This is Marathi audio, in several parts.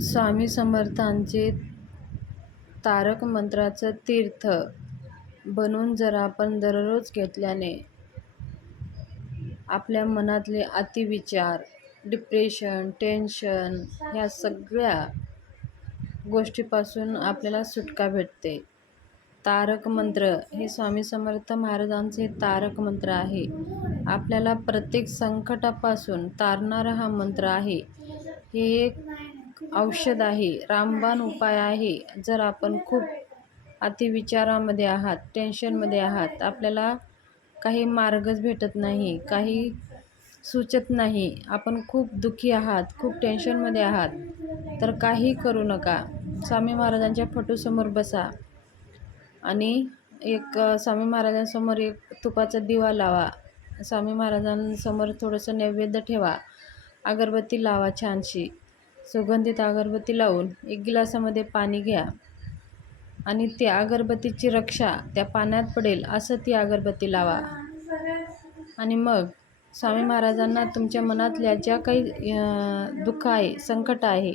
स्वामी समर्थांचे तारक मंत्राचं तीर्थ बनून जर आपण दररोज घेतल्याने आपल्या मनातले अतिविचार डिप्रेशन टेन्शन ह्या सगळ्या गोष्टीपासून आपल्याला सुटका भेटते. तारक मंत्र हे स्वामी समर्थ महाराजांचे तारक मंत्र आहे. आपल्याला प्रत्येक संकटापासून तारणारा हा मंत्र आहे. हे एक औषध आहे रामबाण उपाय आहे. जर आपण खूप अतिविचारामध्ये आहात टेन्शनमध्ये आहात आपल्याला काही मार्गच भेटत नाही काही सुचत नाही आपण खूप दुःखी आहात खूप टेन्शनमध्ये आहात तर काही करू नका. स्वामी महाराजांच्या फोटोसमोर बसा आणि एक स्वामी महाराजांसमोर एक तुपाचा दिवा लावा. स्वामी महाराजांसमोर थोडंसं नैवेद्य ठेवा. अगरबत्ती लावा छानशी. सुगंधित अगरबत्ती लावून एक गिलासामध्ये पाणी घ्या आणि त्या अगरबत्तीची रक्षा त्या पाण्यात पडेल असं ती अगरबत्ती लावा. आणि मग स्वामी महाराजांना तुमच्या मनातल्या ज्या काही दुःख आहे संकट आहे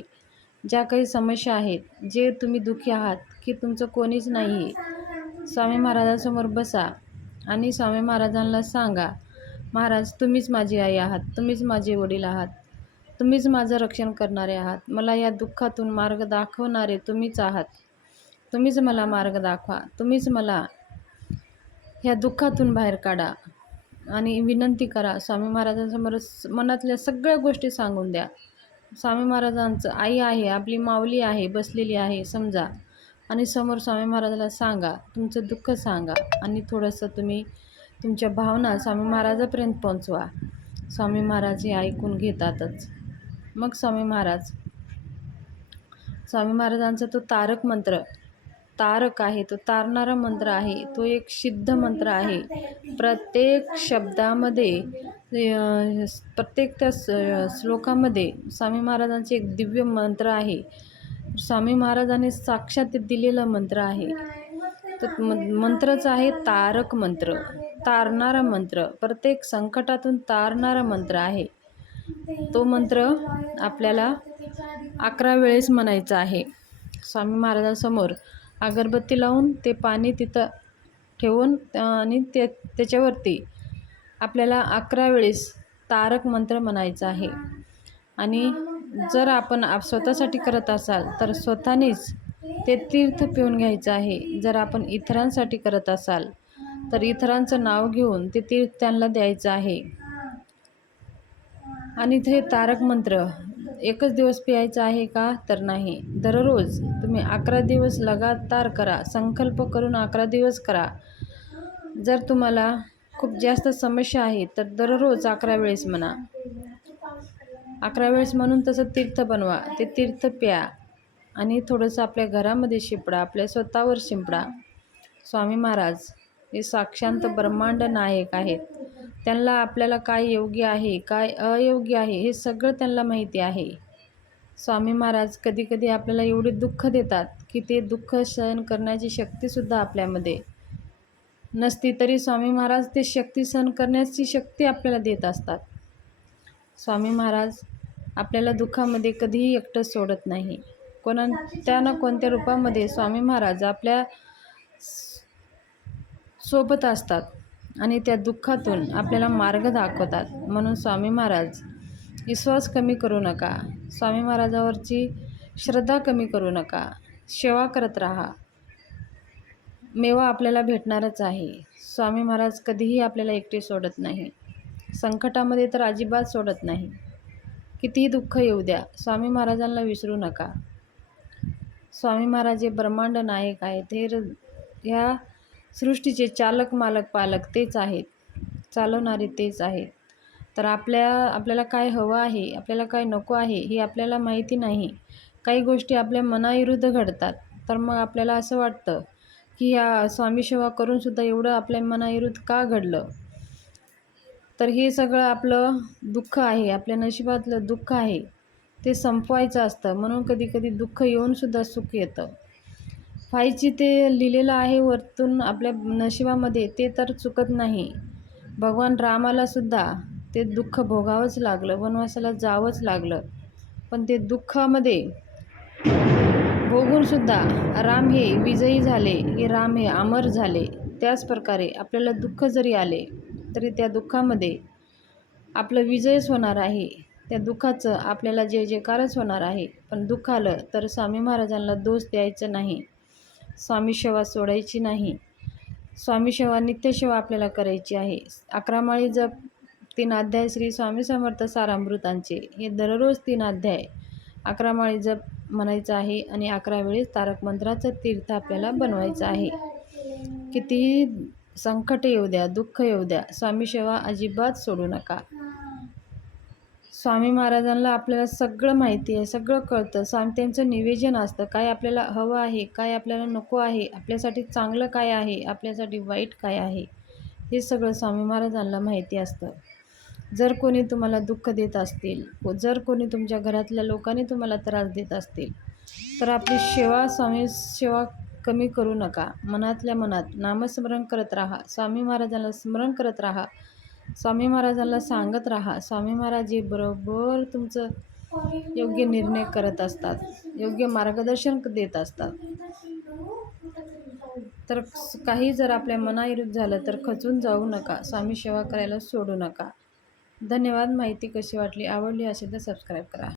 ज्या काही समस्या आहेत जे तुम्ही दुःखी आहात की तुमचं कोणीच नाही आहे स्वामी महाराजांसमोर बसा आणि स्वामी महाराजांना सांगा महाराज तुम्हीच माझी आई आहात तुम्हीच माझे वडील आहात तुम्हीच माझं रक्षण करणारे आहात. मला या दुःखातून मार्ग दाखवणारे तुम्हीच आहात. तुम्हीच मला मार्ग दाखवा. तुम्हीच मला ह्या दुःखातून बाहेर काढा आणि विनंती करा. स्वामी महाराजांसमोर मनातल्या सगळ्या गोष्टी सांगून द्या. स्वामी महाराजांचं आई आहे आपली माऊली आहे बसलेली आहे समजा. आणि समोर स्वामी महाराजाला सांगा तुमचं दुःख सांगा आणि थोडंसं तुम्ही तुमच्या भावना स्वामी महाराजापर्यंत पोहोचवा. स्वामी महाराज हे ऐकून घेतातच. मग स्वामी महाराज. स्वामी महाराजांचा तो तारक मंत्र तारक आहे तो तारणारा मंत्र आहे तो एक सिद्ध मंत्र आहे. प्रत्येक शब्दामध्ये प्रत्येक त्या श्लोकामध्ये स्वामी महाराजांचे एक दिव्य मंत्र आहे. स्वामी महाराजांनी साक्षात दिलेला मंत्र आहे. तर मंत्रच आहे तारक मंत्र तारणारा मंत्र. प्रत्येक संकटातून तारणारा मंत्र आहे. तो मंत्र आपल्याला अकरा वेळेस म्हणायचा आहे. स्वामी महाराजांसमोर अगरबत्ती लावून ते पाणी तिथं ठेवून आणि ते त्याच्यावरती आपल्याला अकरा वेळेस तारक मंत्र म्हणायचा आहे. आणि जर आपण आप स्वतःसाठी करत असाल तर स्वतःनेच ते तीर्थ पिऊन घ्यायचं आहे. जर आपण इतरांसाठी करत असाल तर इतरांचं नाव घेऊन ते तीर्थ त्यांना द्यायचं आहे. आणि ते तारक मंत्र एकच दिवस प्यायचा आहे का? तर नाही. दररोज तुम्ही अकरा दिवस लगातार करा. संकल्प करून अकरा दिवस करा. जर तुम्हाला खूप जास्त समस्या आहे तर दररोज अकरा वेळेस म्हणा. अकरा वेळेस म्हणून तसं तीर्थ बनवा. ते तीर्थ प्या आणि थोडंसं आपल्या घरामध्ये शिंपडा आपल्या स्वतःवर शिंपडा. स्वामी महाराज हे साक्षांत ब्रह्मांड नायक आहेत. त्यांना आपल्याला काय योग्य आहे काय अयोग्य आहे हे सगळं त्यांना माहिती आहे. स्वामी महाराज कधी कधी आपल्याला एवढे दुःख देतात की ते दुःख सहन करण्याची शक्तीसुद्धा आपल्यामध्ये नसती तरी स्वामी महाराज ते शक्ती सहन करण्याची शक्ती आपल्याला देत असतात. स्वामी महाराज आपल्याला दुःखामध्ये कधीही एकटं सोडत नाही. कोणत्या ना कोणत्या रूपामध्ये स्वामी महाराज आपल्यासोबत असतात. आणि त्या दुःखातून आपल्याला मार्ग दाखवतात. म्हणून स्वामी महाराज विश्वास कमी करू नका. स्वामी महाराजावरची श्रद्धा कमी करू नका. सेवा करत राहा. मेवा आपल्याला भेटणारच आहे. स्वामी महाराज कधीही आपल्याला एकटे सोडत नाही. संकटामध्ये तर अजिबात सोडत नाही. कितीही दुःख येऊ द्या स्वामी महाराजांना विसरू नका. स्वामी महाराज हे ब्रह्मांड नायक आहेत. हे ह्या सृष्टीचे चालक मालक पालक तेच आहेत. चालवणारे तेच आहेत. तर आपल्या आपल्याला काय हवं आहे आपल्याला काय नको आहे हे आपल्याला माहिती नाही. काही गोष्टी आपल्या मनाविरुद्ध घडतात. तर मग आपल्याला असं वाटतं की या स्वामी सेवा करूनसुद्धा एवढं आपल्या मनाविरुद्ध का घडलं? तर हे सगळं आपलं दुःख आहे आपल्या नशिबातलं दुःख आहे. ते संपवायचं असतं. म्हणून कधी कधी दुःख येऊनसुद्धा सुख येतं. व्हायची ते लिहिलेलं आहे वरतून आपल्या नशिबामध्ये ते तर चुकत नाही. भगवान रामालासुद्धा ते दुःख भोगावंच लागलं वनवासाला जावंच लागलं. पण ते दुःखामध्ये भोगूनसुद्धा राम हे विजयी झाले हे राम हे अमर झाले. त्याच प्रकारे आपल्याला दुःख जरी आले तरी त्या दुःखामध्ये आपलं विजयच होणार आहे. त्या दुःखाचं आपल्याला जे जयकारच होणार आहे. पण दुःख आलं तर स्वामी महाराजांना दोष द्यायचं नाही. स्वामी सेवा सोडायची नाही. स्वामी सेवा नित्यसेवा आपल्याला करायची आहे. अकरा माळी जप तीन अध्याय श्री स्वामी समर्थ सारामृतांचे. हे दररोज तीन अध्याय. अकरा माळी जप म्हणायचं आहे आणि अकरा वेळेस तारक मंत्राचं तीर्थ आपल्याला बनवायचं आहे. कितीही संकट येऊ द्या दुःख येऊ द्या स्वामी सेवा अजिबात सोडू नका. स्वामी महाराजांना आपल्याला सगळं माहिती आहे सगळं कळतं. स्वामी त्यांचं निवेदन असतं काय आपल्याला हवं आहे काय आपल्याला नको आहे आपल्यासाठी चांगलं काय आहे आपल्यासाठी वाईट काय आहे हे सगळं स्वामी महाराजांना माहिती असतं. जर कोणी तुम्हाला दुःख देत असतील व जर कोणी तुमच्या घरातल्या लोकांनी तुम्हाला त्रास देत असतील तर आपली सेवा स्वामी सेवा कमी करू नका. मनातल्या मनात नामस्मरण करत राहा. स्वामी महाराजांना स्मरण करत राहा. स्वामी महाराजांना सांगत राहा. स्वामी महाराज हे बरोबर तुमचं योग्य निर्णय करत असतात. योग्य मार्गदर्शन देत असतात. तर काही जर आपल्या मनाविरुद्ध झालं तर खचून जाऊ नका. स्वामी सेवा करायला सोडू नका. धन्यवाद. माहिती कशी वाटली आवडली असेल तर सबस्क्राईब करा.